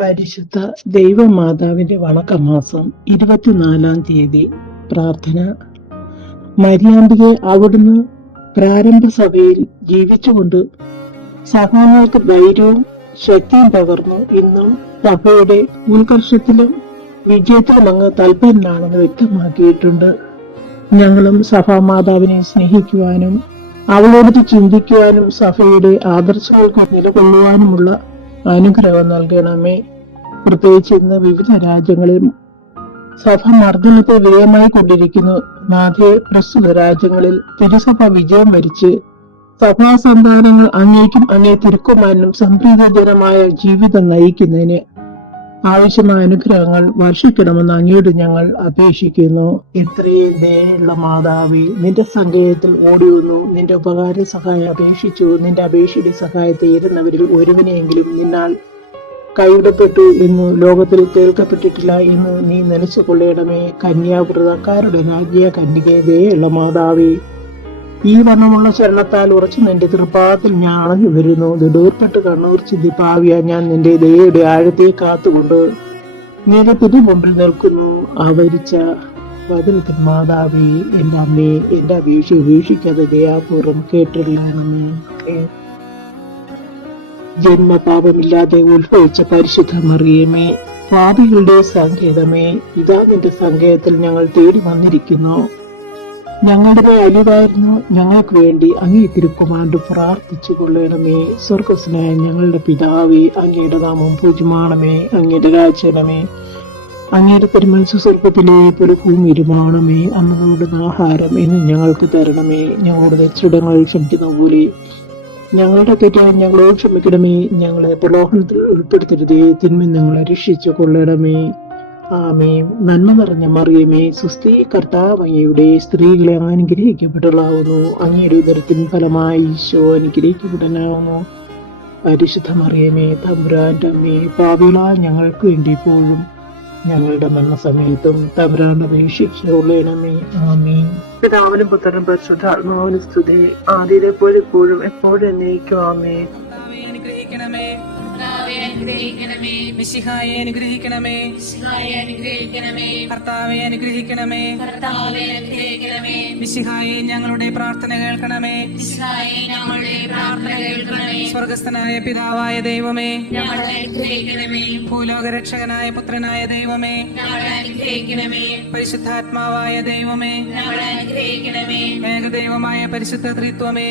പരിശുദ്ധ ദൈവമാതാവിന്റെ വണക്കമാസം 24-ാം തീയതി. പ്രാർത്ഥന. മരിയാമ്പികെ അവിടുന്ന് പ്രാരംഭ സഭയിൽ ജീവിച്ചുകൊണ്ട് സഹോദരങ്ങൾക്ക് ധൈര്യവും ശക്തിയും പകർന്നു. ഇന്നും സഭയുടെ ഉത്കർഷത്തിലും വിജയത്തിലും അങ്ങ് തൽപരനാണെന്ന് വ്യക്തമാക്കിയിട്ടുണ്ട്. ഞങ്ങളും സഭാമാതാവിനെ സ്നേഹിക്കുവാനും അവളോട് ചിന്തിക്കുവാനും സഭയുടെ ആദർശങ്ങൾക്ക് നിലകൊള്ളുവാനുമുള്ള അനുഗ്രഹം നൽകണമേ. പ്രത്യേകിച്ച് ഇന്ന് വിവിധ രാജ്യങ്ങളിൽ സഭ മർദ്ദനത്തെ വിജയമായി കൊണ്ടിരിക്കുന്നു. നാഥേ, പ്രസ്തുത രാജ്യങ്ങളിൽ തിരുസഭ വിജയം വരിച്ച് സഭാ സന്താനങ്ങൾ അങ്ങേക്കും അങ്ങേ തിരുക്കുമാരനും സംപ്രീതജനമായ ജീവിതം നയിക്കുന്നതിന് ആവശ്യമായ അനുഗ്രഹങ്ങൾ വർഷിക്കണമെന്ന് അങ്ങയോട് ഞങ്ങൾ അപേക്ഷിക്കുന്നു. എത്രയും ദയുള്ള മാതാവേ, നിന്റെ സങ്കേതത്തിൽ ഓടി വന്നു, നിന്റെ ഉപകാര സഹായം അപേക്ഷിച്ചു. നിന്റെ അപേക്ഷയുടെ സഹായത്തെ ഇരുന്നവരിൽ ഒരുവിനെയെങ്കിലും നിന്നാൽ കൈവിടപ്പെട്ടു എന്ന് ലോകത്തിൽ കേൾക്കപ്പെട്ടിട്ടില്ല എന്ന് നീ നനച്ചു കൊള്ളണമേ. കന്യാവ്രതക്കാരുടെ രാജ്യ കന്യകേ, ദയുള്ള മാതാവേ, ഈ വണ്ണമുള്ള ശരണത്താൽ ഉറച്ചു നിന്റെ തൃപ്പാദത്തിൽ ഞാൻ അണഞ്ഞു വരുന്നു. ദിടൂർപ്പെട്ട് കണ്ണൂർ ചിന്തി പാവിയ ഞാൻ നിന്റെ ദയയുടെ ആഴത്തെ കാത്തുകൊണ്ട് നിന്റെ തിരുമുമ്പിൽ നിൽക്കുന്നു. അവരിച്ച വചനത്തിൽ മാതാവേ, എന്റെ അമ്മയെ, എന്റെ അപേക്ഷ ഉപേക്ഷിക്കാതെ ദയാപൂർവം കേട്ടിടണമേ. ജന്മപാപമില്ലാതെ ഉത്ഭവിച്ച പരിശുദ്ധ മറിയമേ, പാപികളുടെ സങ്കേതമേ, ഇതാ നിന്റെ സങ്കേതത്തിൽ ഞങ്ങൾ തേടി വന്നിരിക്കുന്നു. ഞങ്ങളുടെ അലിവായിരുന്നു ഞങ്ങൾക്ക് വേണ്ടി അങ്ങേ തിരുക്കുമാരൻ പ്രാർത്ഥിച്ചു കൊള്ളണമേ. സ്വർഗസ്നായ ഞങ്ങളുടെ പിതാവേ, അങ്ങയുടെ നാമം പൂജ്യമാണമേ. അങ്ങയുടെ രാജ്യനമേ, അങ്ങയുടെ തിരുമനസ്സ് സ്വർഗത്തിലെ പോലെ ഭൂമിയിലുമാണമേ. അന്നതോട് ആഹാരം എന്ന് ഞങ്ങൾക്ക് തരണമേ. ഞങ്ങളുടെ തെറ്റിടങ്ങൾ ക്ഷമിക്കുന്ന പോലെ ഞങ്ങളുടെ തെറ്റാൻ ഞങ്ങളോട് ക്ഷമിക്കണമേ. ഞങ്ങളെ പ്രലോഭനത്തിൽ ഉൾപ്പെടുത്തരുതേ, തിന്മ ഞങ്ങളെ രക്ഷിച്ചു കൊള്ളണമേ. ആമേൻ. നന്മ നിറഞ്ഞ മറിയമേ, സുസ്ഥി, കർത്താവ് അങ്ങയുടെ സ്ത്രീകളെ അങ്ങ് അനുഗ്രഹിക്കപ്പെട്ടവളാവുന്നു. അങ്ങയുടെ ഉദരത്തിൻ ഫലമായി ഈശോ അനുഗ്രഹിക്കപ്പെടാനാവുന്നു. പരിശുദ്ധ മറിയമേ, തമ്പുരാന്റെ അമ്മേ, പാപികളായ ഞങ്ങൾക്ക് വേണ്ടി ഇപ്പോഴും ഞങ്ങളുടെ മരണസമയത്തും തമ്പുരാന്റെ അപേക്ഷിച്ചുകൊള്ളണമേ. ആമേൻ. പിതാവിനും പുത്രനും പരിശുദ്ധാത്മാവിനും സ്തുതി, ആദ്യത്തെ പോലെ ഇപ്പോഴും എപ്പോഴും എന്നേക്കും. ആമേൻ. മിശിഹായെ അനുഗ്രഹിക്കണമേ, കർത്താവെ അനുഗ്രഹിക്കണമേ, മിശിഹായെ ഞങ്ങളുടെ പ്രാർത്ഥന കേൾക്കണമേ. സ്വർഗസ്ഥനായ പിതാവായ ദൈവമേ, ഭൂലോകരക്ഷകനായ പുത്രനായ ദൈവമേ, പരിശുദ്ധാത്മാവായ ദൈവമേ, ഏകദൈവമായ പരിശുദ്ധ ത്രിത്വമേ,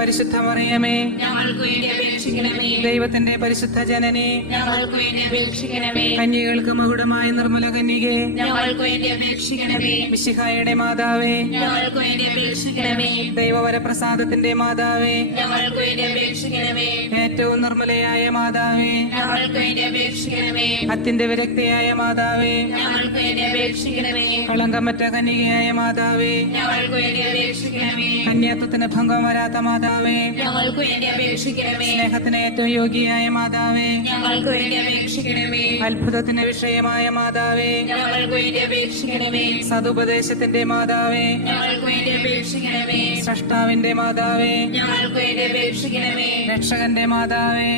പരിശുദ്ധ മറിയമേ, ദൈവത്തിന്റെ പരിശുദ്ധ ജനനി, കന്യകൾക്ക് മകുടമായ നിർമ്മല കന്യകേ, മിശിഹായുടെ മാതാവേ, ദൈവവരപ്രസാദത്തിന്റെ മാതാവേ, ഏറ്റവും നിർമ്മലയായ മാതാവേ, അത്യന്ത വിരക്തിയായ മാതാവേ, കളങ്കമറ്റ കന്യകയായ മാതാവേ, കന്യാത്വത്തിന് ഭംഗം വരാത്ത മാതാവേ, സ്നേഹത്തിന് ഏറ്റവും യോഗ്യയായ മാതാവേ, അത്ഭുതത്തിന് വിഷയമായ മാതാവേ, സതുപദേശത്തിന്റെ മാതാവേ, സ്രഷ്ടാവിന്റെ മാതാവേ, രക്ഷകന്റെ മാതാവേ,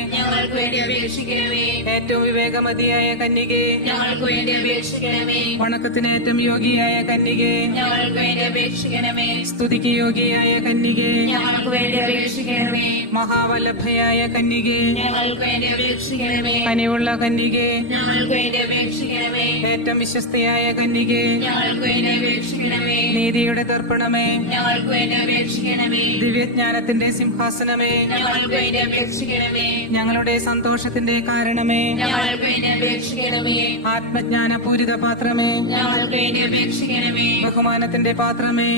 ഏറ്റവും വിവേകമതിയായ കന്യകേ, വണക്കത്തിന് ഏറ്റവും യോഗ്യയായ കന്യകേ, സ്തുതിക്ക് യോഗ്യയായ കന്യകേ, മഹാവല്ലഭയായ കന്യകേ, കനിവുള്ള കന്യകേ, ഏറ്റവും വിശ്വസ്തയായ കന്യകേ, നീതിയുടെ ദർപ്പണമേ, ദിവ്യജ്ഞാനത്തിന്റെ സിംഹാസനമേ, ഞങ്ങളുടെ സന്തോഷത്തിന്റെ കാരണമേ, ആത്മജ്ഞാനപൂരിത പാത്രമേ, ബഹുമാനത്തിന്റെ പാത്രമേ,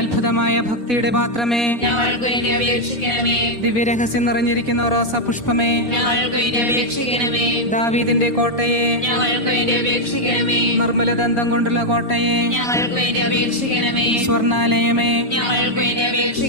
അത്ഭുതമായ ഭക്തിയുടെ പാത്രമേ, ദിവ്യരഹസ്യം നിറഞ്ഞിരിക്കുന്ന റോസ പുഷ്പമേ, ദാവീദിന്റെ കോട്ടയെ, നിർമ്മലദന്തം കൊണ്ടുള്ള കോട്ടയെ, സ്വർണാലയമേ,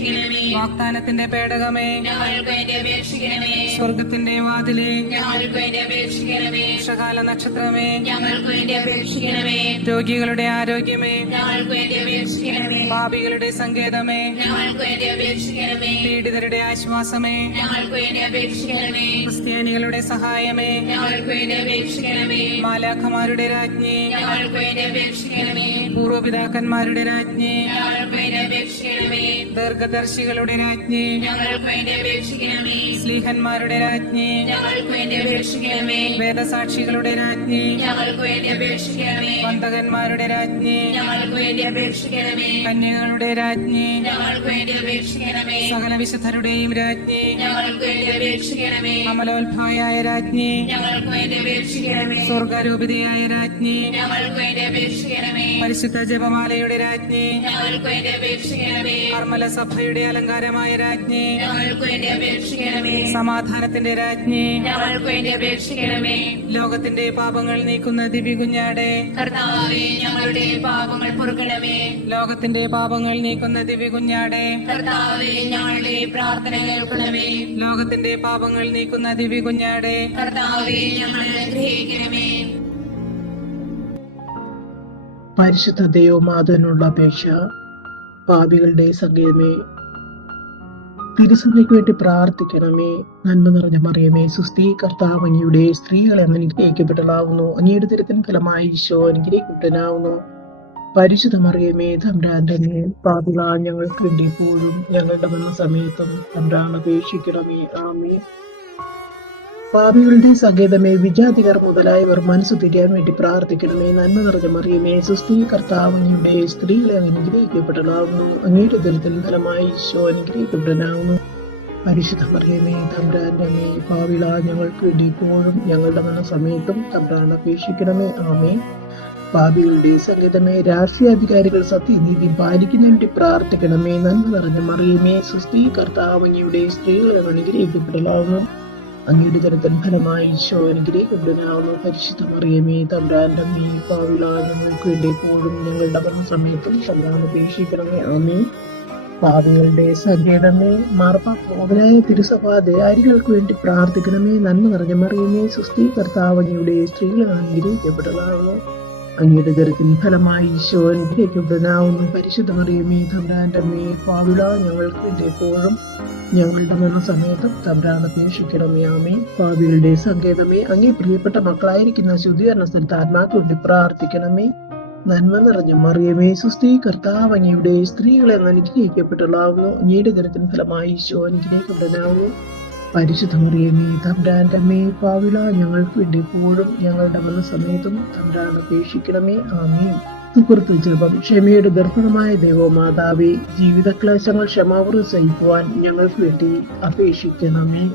അപേക്ഷിക്കണമേ. വാഗ്ദാനത്തിന്റെ പേടകമേ, ഞങ്ങൾക്ക് വേണ്ടി അപേക്ഷിക്കണമേ. സ്വർഗത്തിന്റെ വാതിലേ, ഞങ്ങൾക്ക് വേണ്ടി അപേക്ഷിക്കണമേ. ഉഷകാല നക്ഷത്രമേ, ഞങ്ങൾക്ക് വേണ്ടി അപേക്ഷിക്കണമേ. രോഗികളുടെ ആരോഗ്യമേ, ഞങ്ങൾക്ക് വേണ്ടി അപേക്ഷിക്കണമേ. പാപികളുടെ സങ്കേതമേ, ഞങ്ങൾക്ക് വേണ്ടി അപേക്ഷിക്കണമേ. പീഡിതരുടെ ആശ്വാസമേ, ഞങ്ങൾക്ക് വേണ്ടി അപേക്ഷിക്കണമേ. ക്രിസ്ത്യാനികളുടെ സഹായമേ, ഞങ്ങൾക്ക് വേണ്ടി അപേക്ഷിക്കണമേ. മാലാഖമാരുടെ രാജ്ഞി, ഞങ്ങൾക്ക് വേണ്ടി അപേക്ഷിക്കണമേ. പൂർവപിതാക്കന്മാരുടെ രാജ്ഞി, ഞങ്ങൾക്ക് വേണ്ടി അപേക്ഷിക്കണമേ. ദീർഘദർശികളുടെ രാജ്ഞി, ഞങ്ങൾക്ക് വേണ്ടി അപേക്ഷിക്കണമേ. സ്ലീഹന്മാരുടെ രാജ്ഞി, ഞങ്ങൾക്ക് വേണ്ടി അപേക്ഷിക്കണമേ. വേദസാക്ഷികളുടെ രാജ്ഞി, ഞങ്ങൾക്ക് വേണ്ടി അപേക്ഷിക്കണമേ. വന്ദകന്മാരുടെ രാജ്ഞി, ഞങ്ങൾക്ക് വേണ്ടി അപേക്ഷിക്കണമേ. കന്യകളുടെ രാജ്ഞി, ഞങ്ങൾക്ക് വേണ്ടി അപേക്ഷിക്കണമേ. സകല വിശുദ്ധരുടെയും രാജ്ഞി, ഞങ്ങൾക്ക് വേണ്ടി അപേക്ഷിക്കണമേ. അമലോത്ഭവയായ രാജ്ഞി, ഞങ്ങൾക്ക് വേണ്ടി അപേക്ഷിക്കണമേ. സ്വർഗാരൂപിതയായ രാജ്ഞി, ഞങ്ങൾക്ക് വേണ്ടി അപേക്ഷിക്കണമേ. പരിശുദ്ധ ജപമാലയുടെ രാജ്ഞി, ഞങ്ങൾക്ക് വേണ്ടി അപേക്ഷിക്കണമേ. കർമ്മല സഭയുടെ അലങ്കാരമായ രാജ്ഞി, ഞങ്ങൾക്ക് വേണ്ടി അപേക്ഷിക്കണമേ. സമാധാനത്തിന്റെ രാജ്ഞി, ഞങ്ങൾക്ക് വേണ്ടി അപേക്ഷിക്കണമേ. ലോകത്തിന്റെ പാപങ്ങൾ നീക്കുന്ന ദിവ്യകുഞ്ഞാടെ, കർത്താവേ, ഞങ്ങളുടെ പാപങ്ങൾ പൊറുക്കണമേ. ലോകത്തിന്റെ പാപങ്ങൾ നീക്കുന്ന ദിവ്യകുഞ്ഞാടെ, കർത്താവേ, ഞങ്ങളുടെ പ്രാർത്ഥന കേൾക്കണമേ. ലോകത്തിന്റെ പാപങ്ങൾ നീക്കുന്ന ദിവ്യകുഞ്ഞാടെ, കർത്താവേ, ഞങ്ങളെ അനുഗ്രഹിക്കണമേ. പരിശുദ്ധ ദൈവമാതാവിനുള്ള അപേക്ഷ. പാപികളുടെ സങ്കേതമേ, തിരുസഭയ്ക്ക് വേണ്ടി പ്രാർത്ഥിക്കണമേ. നന്മ നിറഞ്ഞ മറിയമേ, സുസ്ഥി, കർത്താവ് അങ്ങയുടെ സ്ത്രീകൾ എന്ന് അനുഗ്രഹിക്കപ്പെട്ടതാവുന്നു. അങ്ങയുടെ ദുരിതത്തിന് ഫലമായി ഈശോ അനുഗ്രഹിക്കപ്പെട്ടനാവുന്നു. പരിശുദ്ധ മറിയമേ, തമ്പുരാന്റെ മേൽ പാപികളായ ഞങ്ങൾക്ക് വേണ്ടി എപ്പോഴും ഞങ്ങളുടെ മരണസമയത്തും തമ്പുരാൻ അപേക്ഷിക്കണമേ. ആമേൻ. പാപികളുടെ സങ്കേതമേ, വിജാതികർ മുതലായവർ മനസ്സു തിരിയാൻ വേണ്ടി പ്രാർത്ഥിക്കണമേ. നന്മ നിറഞ്ഞ മറിയമേ, സുസ്ഥി, കർത്താവ് അങ്ങയുടെ സ്ത്രീകളെ അനുഗ്രഹിക്കപ്പെട്ടതാവുന്നു. അങ്ങയുടെ ദുരിതത്തിന് ഫലമായി ഈശോ അനുഗ്രഹിക്കപ്പെട്ടനാവുന്നു. പരിശുദ്ധ മറിയമേ, തമ്പുരാന്റെ മേൽ പാപികളായ ഞങ്ങൾക്ക് വേണ്ടി എപ്പോഴും ഞങ്ങളുടെ മരണസമയത്തും തമ്പുരാൻ അപേക്ഷിക്കണമേ. ആമേൻ. പാപികളുടെ സങ്കേതമേ, രാഷ്ട്രീയാധികാരികൾ സത്യനീതി പാലിക്കുന്നതിന് വേണ്ടി പ്രാർത്ഥിക്കണമേ. നന്മ നിറഞ്ഞ മറിയമേ, സുസ്ഥി, കർത്താവ് അങ്ങയുടെ സ്ത്രീകളെ അനുഗ്രഹിക്കപ്പെട്ടതാവുന്നു. അങ്ങയുടെ ദുരിതത്തിന് ഫലമായി ഈശോ അനുഗ്രഹിക്കപ്പെട്ടനാവുന്നു. പരിശുദ്ധ മറിയമേ, തമ്പുരാന്റെ മേൽ പാപികളായ ഞങ്ങൾക്ക് വേണ്ടി എപ്പോഴും ഞങ്ങളുടെ മരണസമയത്തും തമ്പുരാൻ അപേക്ഷിക്കണമേ. ആമേൻ. പാപികളുടെ സങ്കേതമേ, മാർപ്പാപ്പ മുതലായ തിരുസഭാ ദയാരികൾക്ക് വേണ്ടി പ്രാർത്ഥിക്കണമേ. നന്മ നിറഞ്ഞ മറിയമേ, സുസ്ഥി, കർത്താവ് അങ്ങയുടെ സ്ത്രീകളെ അനുഗ്രഹിക്കപ്പെട്ടതാവുന്നു. അങ്ങയുടെ ദുരിതത്തിന് ഫലമായി ഈശോ അനുഗ്രഹിക്കപ്പെട്ടനാവുന്നു. പരിശുദ്ധ മറിയമേ, തമ്പുരാന്റെ മേൽ പാപികളായ ഞങ്ങൾക്ക് വേണ്ടി എപ്പോഴും ഞങ്ങളുടെ മരണസമയത്തും തമ്പുരാൻ അപേക്ഷിക്കണമേ. ആമേൻ. പാപികളുടെ സങ്കേതമേ, അങ്ങേ പ്രിയപ്പെട്ട മക്കളായിരിക്കുന്ന ശുദ്ധീകരണ സ്ഥലത്ത് ആത്മാക്ക് വേണ്ടി പ്രാർത്ഥിക്കണമേ. നന്മ നിറഞ്ഞ മറിയമേ, സുസ്ഥി, കർത്താവ് അങ്ങയുടെ സ്ത്രീകളെ അനുഗ്രഹിക്കപ്പെട്ടതാവുന്നു. അങ്ങയുടെ ദുരിതത്തിന് ഫലമായി ഈശോ അനുഗ്രഹിക്കപ്പെട്ടനാവുന്നു. പരിശുദ്ധ മറിയമേ, തമ്പുരാന്റെ മേൽ പാപികളായ ഞങ്ങൾക്ക് വേണ്ടി എപ്പോഴും ഞങ്ങളുടെ മരണസമയത്തും തമ്പുരാൻ അപേക്ഷിക്കണമേ. ആമേൻ. സുഹൃത്ത് ജപം. ക്ഷമയുടെ ദർശനമായ ദൈവമാതാവേ, ജീവിതക്ലേശങ്ങൾ ക്ഷമാപൂർവ്വം സഹിക്കുവാൻ ഞങ്ങൾക്ക് വേണ്ടി അപേക്ഷിക്കണമേ.